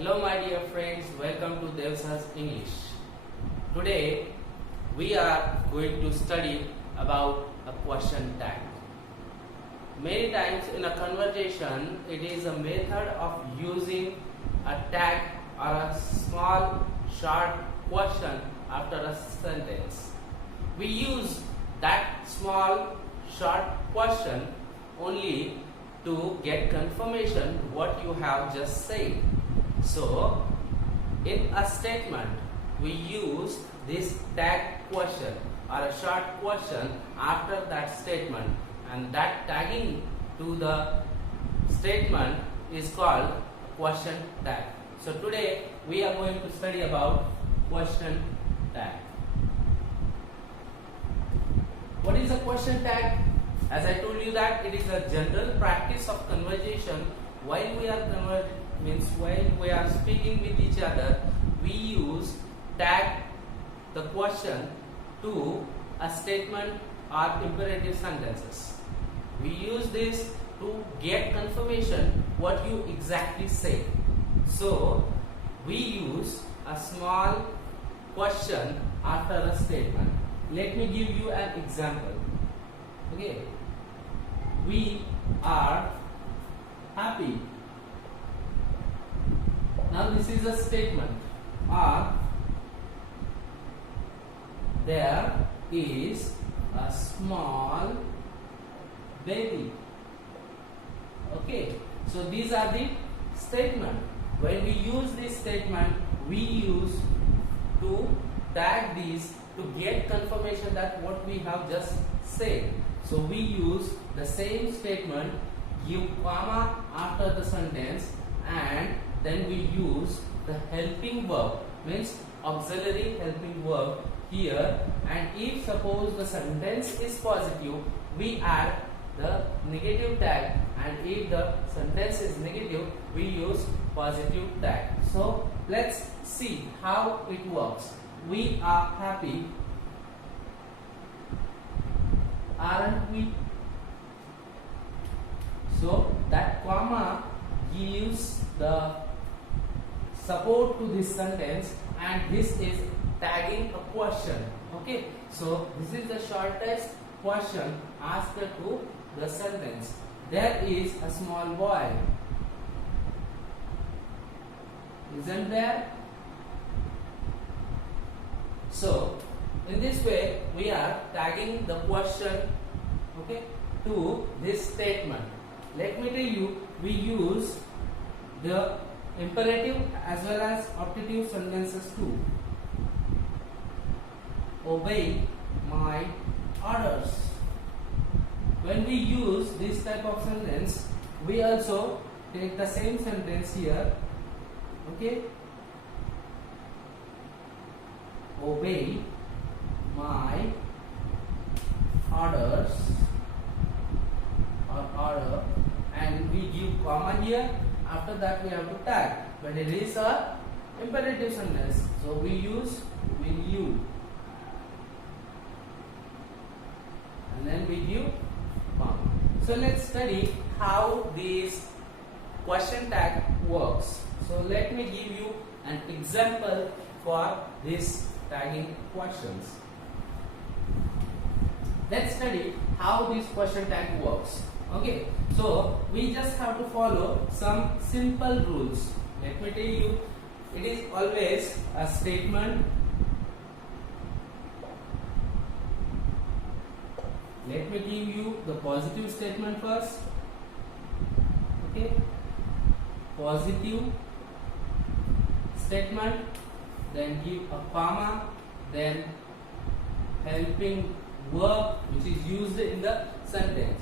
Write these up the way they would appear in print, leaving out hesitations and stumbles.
Hello my dear friends, welcome to Devsas English. Today we are going to study about a question tag. Many times in a conversation it is a method of using a tag or a small short question after a sentence. We use that small short question only to get confirmation what you have just said. So, in a statement, we use this tag question or a short question after that statement, and that tagging to the statement is called question tag. So, today we are going to study about question tag. What is a question tag? As I told you that it is a general practice of conversation while we are speaking with each other, we use tag the question to a statement or imperative sentences. We use this to get confirmation what you exactly say. So we use a small question after a statement. Let me give you an example. Okay. We are happy. Now this is a statement. Or there is a small baby. Okay. So these are the statement. When we use this statement, we use to tag these to get confirmation that what we have just said. So we use the same statement, give comma after the sentence, and then we use the helping verb, means auxiliary helping verb here, and if suppose the sentence is positive, we add the negative tag, and if the sentence is negative, we use positive tag. So let's see how it works. We are happy, aren't we? So that comma gives the support to this sentence, and this is tagging a question. Okay, so this is the shortest question asked to the sentence. There is a small boy, isn't there? So in this way we are tagging the question, okay, to this statement. Let me tell you, we use the imperative as well as optative sentences too. Obey my orders. When we use this type of sentence, we also take the same sentence here. Okay. Obey my orders or order, and we give comma here. After that we have to tag, but it is a imperative sentence, so we use will you, and then we give comma. So let's study how this question tag works. So let me give you an example for this tagging questions. Let's study how this question tag works. Okay, so we just have to follow some simple rules. Let me tell you, it is always a statement. Let me give you the positive statement first. Okay, positive statement, then give a comma, then helping verb which is used in the sentence.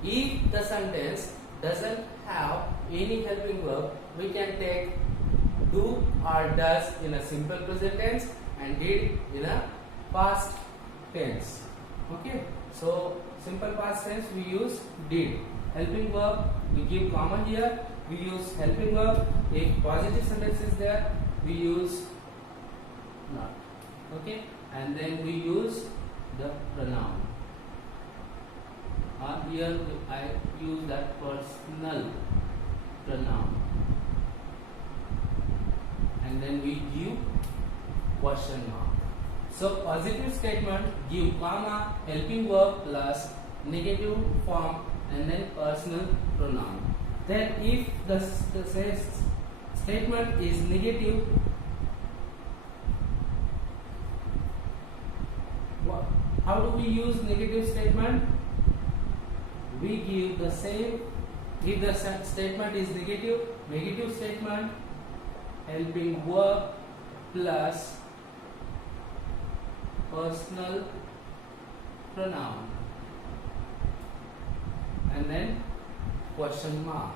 If the sentence doesn't have any helping verb, we can take do or does in a simple present tense and did in a past tense. Okay, so simple past tense we use did. Helping verb, we give comma here, we use helping verb. If positive sentence is there, we use not. Okay, and then we use the pronoun. Here I use that personal pronoun. question mark. So positive statement give comma, helping verb plus negative form and then personal pronoun. Then if the statement is negative, how do we use negative statement? We give the same. If the statement is negative, negative statement helping verb plus personal pronoun and then question mark.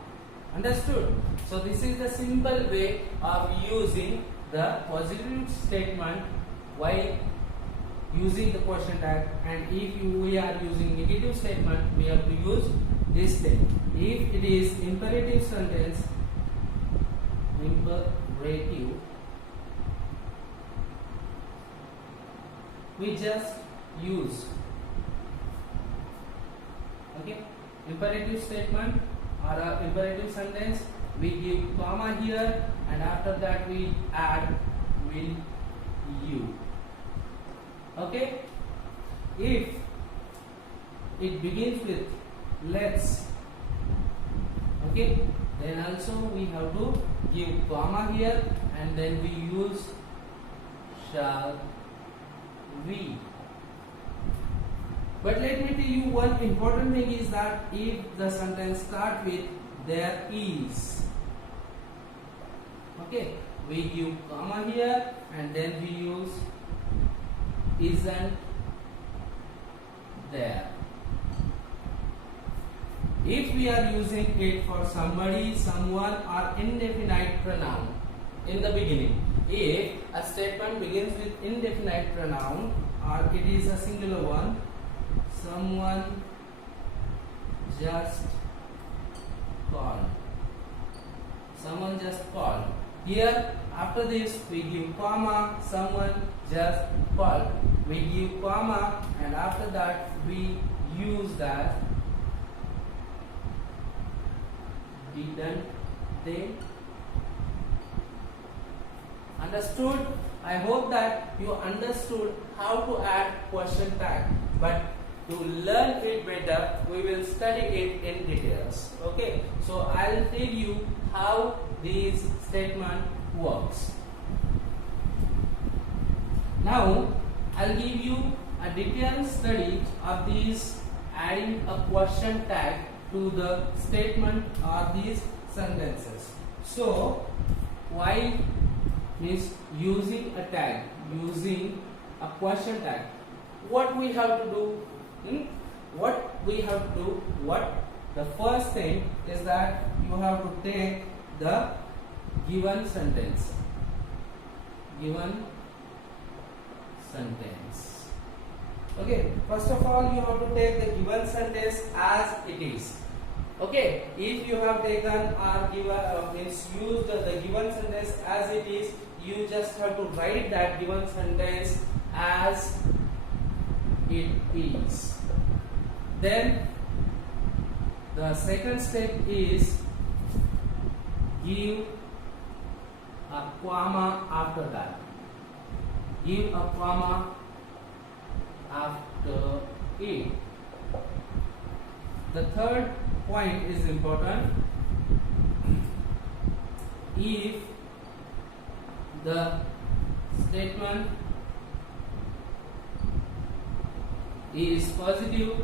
Understood? So this is the simple way of using the positive statement while using the question tag, and if we are using negative statement, we have to use this thing. If it is imperative sentence, imperative, we just use, okay, imperative statement or a imperative sentence, we give comma here and after that we add will you. Okay, if it begins with let's, okay, then also we have to give comma here and then we use shall we. But let me tell you one important thing is that if the sentence starts with there is, okay, we give comma here and then we use isn't there. If we are using it for somebody, someone or indefinite pronoun in the beginning, if a statement begins with indefinite pronoun or it is a singular one, someone just called, someone just called. Here after this we give comma, someone just called. We give comma and after that we use that didn't they. Understood? I hope that you understood how to add question tag, but to learn it better we will study it in details. Okay, so I'll tell you how this statement works. Now I'll give you a detailed study of these adding a question tag to the statement or these sentences. So while means using a tag, using a question tag, what we have to do? What we have to do? The first thing is that you have to take the given sentence. Given sentence. Okay. First of all, you have to take the given sentence as it is. Okay. If you have taken or given means used the given sentence as it is, you just have to write that given sentence as it is. Then the second step is give a comma after that. Give a comma after it. The third point is important. If the statement is positive,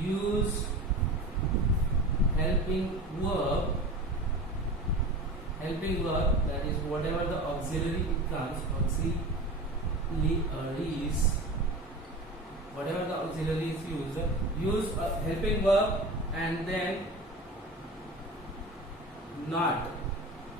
use helping verb, that is whatever the auxiliary comes, auxiliaries, whatever the auxiliary is used, use a helping verb and then not.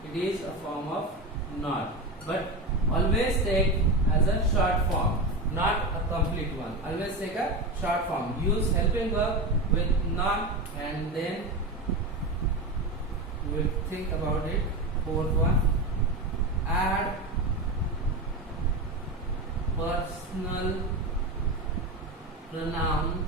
It is a form of not, but always take as a short form, not a complete one. Always take a short form. Use helping verb with not and then we will think about it. Fourth one, add personal pronoun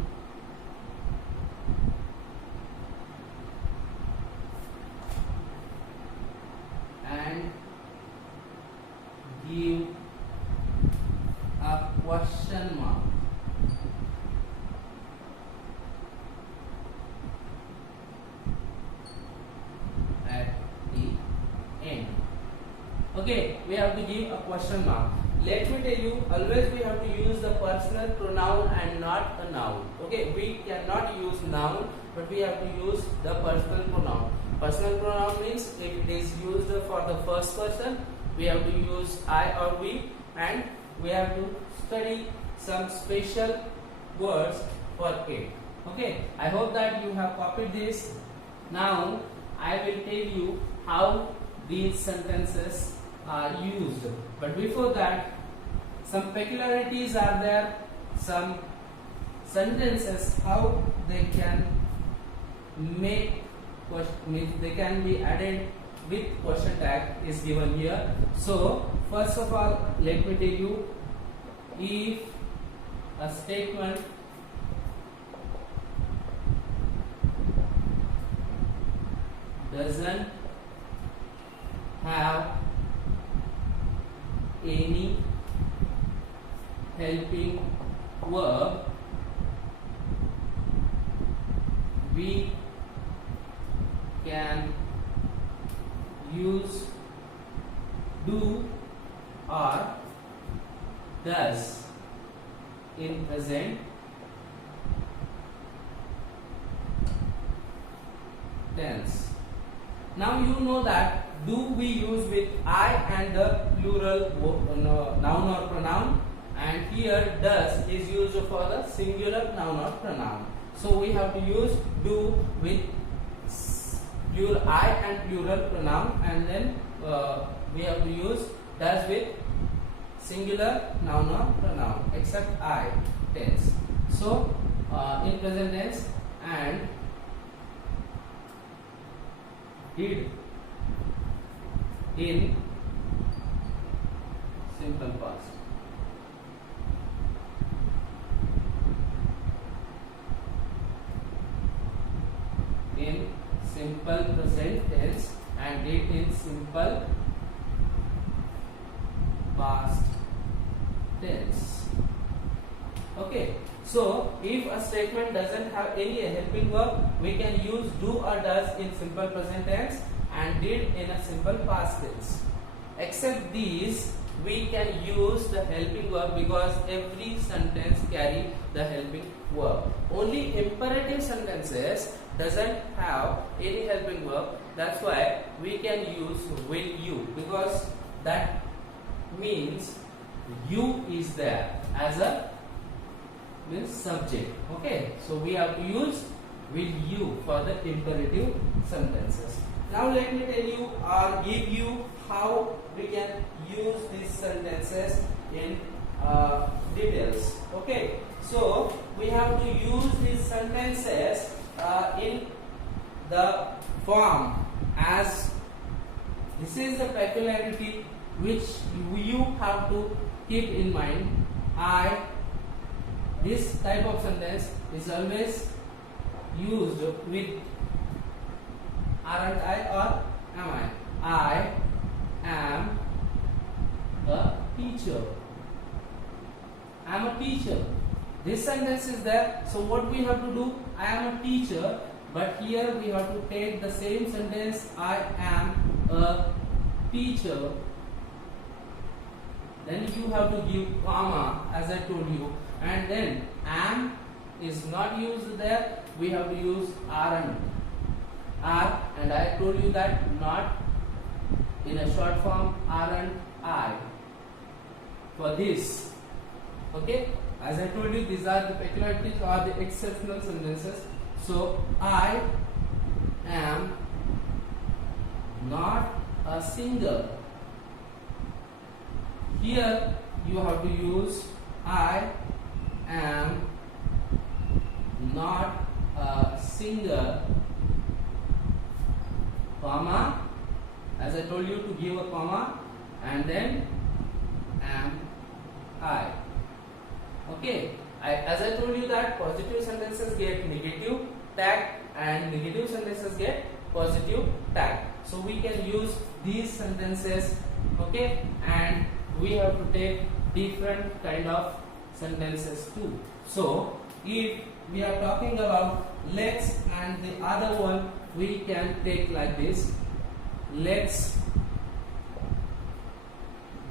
Okay, we have to give a question mark. Let me tell you, always we have to use the personal pronoun and not a noun. Okay, we cannot use noun, but we have to use the personal pronoun. Personal pronoun means if it is used for the first person, we have to use I or we, and we have to study some special words for it. Okay, I hope that you have copied this. Now I will tell you how these sentences are used, but before that, some peculiarities are there. Some sentences, how they can make question, they can be added with question tag is given here. So first of all, let me tell you, if a statement doesn't have any helping verb, we can use do or does in present tense. Now you know that do we use with I and the plural noun or pronoun, and here does is used for the singular noun or pronoun. So we have to use do with plural I and plural pronoun, and then we have to use does with singular noun or pronoun except I tense. So in present tense, and did in simple past. In simple present tense and did in simple past tense. Okay, so if a statement doesn't have any helping verb, we can use do or does in simple present tense and did in a simple past tense. Except these, we can use the helping verb because every sentence carry the helping verb. Only imperative sentences doesn't have any helping verb. That's why we can use will you, because that means you is there as a means subject. Okay, so we have to use will you for the imperative sentences. Now let me tell you or give you how we can use these sentences in details. Okay, so we have to use these sentences in the form as this is the peculiarity which you have to keep in mind. This type of sentence is always used with aren't I or am I? I am a teacher. I am a teacher. This sentence is there. So what we have to do? I am a teacher. But here we have to take the same sentence. I am a teacher. Then you have to give comma as I told you. And then am is not used there. We have to use aren't. Are, and I told you that not in a short form aren't I for this. Okay, as I told you, these are the peculiarities or the exceptional sentences. So I am not a singer. Here you have to use I am not a singer, comma, as I told you to give a comma, and then am I. Okay, as I told you that positive sentences get negative tag and negative sentences get positive tag. So we can use these sentences, okay, and we have to take different kind of sentences too. So if we are talking about let's and the other one, we can take like this: let's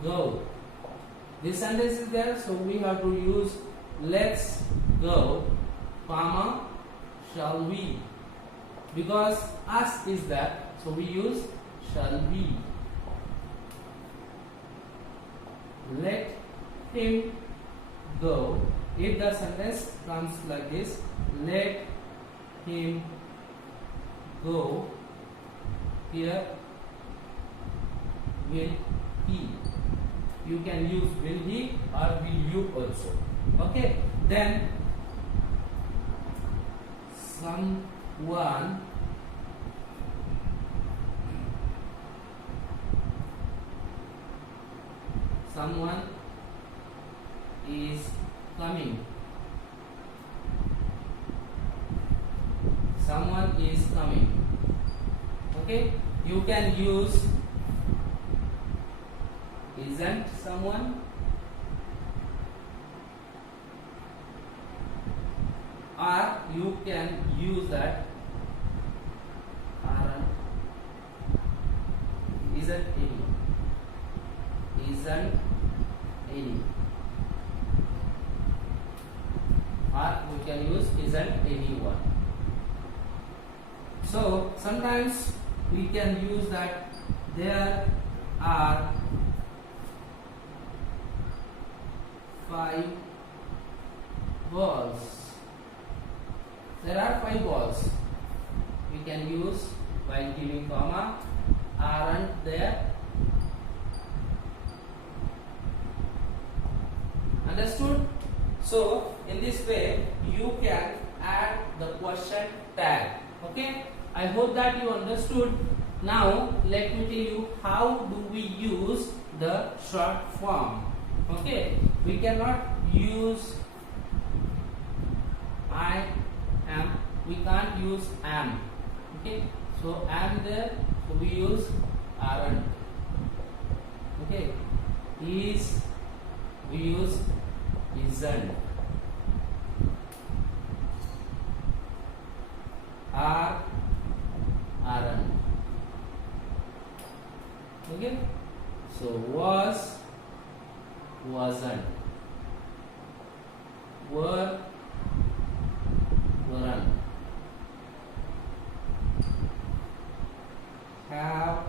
go. This sentence is there, so we have to use let's go, comma, shall we. Because us is there, so we use shall we. Let him go. If the sentence comes like this, let him go, here will he. You can use will he or will you also. Okay, then someone is coming. Someone is coming. Okay, you can use isn't someone, or you can use that aren't, isn't any, isn't any, or we can use isn't anyone. So sometimes we can use that there are 5 balls. There are 5 balls. We can use while giving comma, aren't there. Understood? So in this way you can add the question tag. Okay, I hope that you understood. Now let me tell you how do we use the short form. Okay, we cannot use I am, we can't use am. Okay, so am there, so we use aren't. Okay, is, we use isn't. Are, aren't. Okay, so was, wasn't. Were, weren't. Have,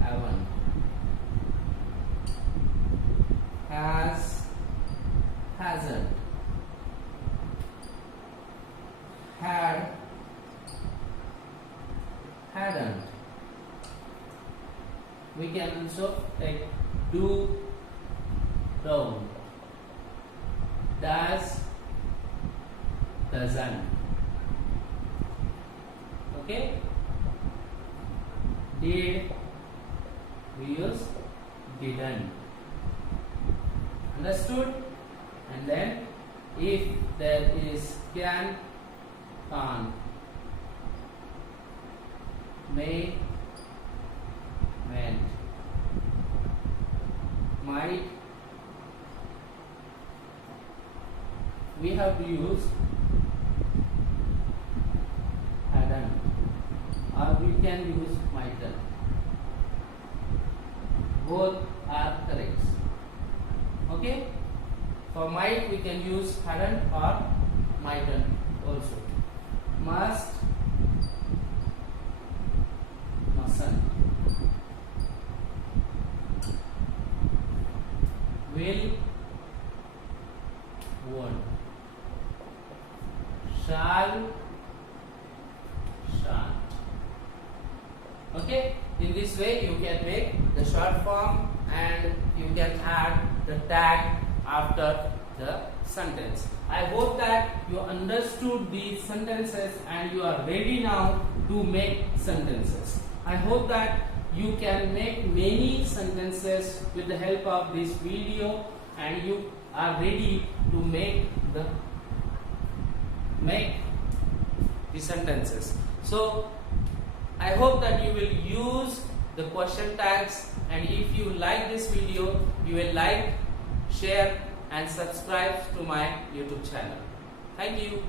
haven't. Has, hasn't. Had, hadn't. We can also take do, don't. Does, doesn't. Okay, did, we use didn't. Understood? And then if there is can, can't, may, meant, might, we have to use hadn't, or we can use mightn't. Both are correct. Okay, for might we can use hadn't or mightn't also. Must, mustn't. Will, won't. Shall, shan't. Okay, in this way you can make the short form and you can add the tag after the sentence. I hope that you understood these sentences and you are ready now to make sentences. I hope that you can make many sentences with the help of this video and you are ready to make the sentences. So I hope that you will use the question tags, and if you like this video, you will like, share and subscribe to my YouTube channel. Thank you.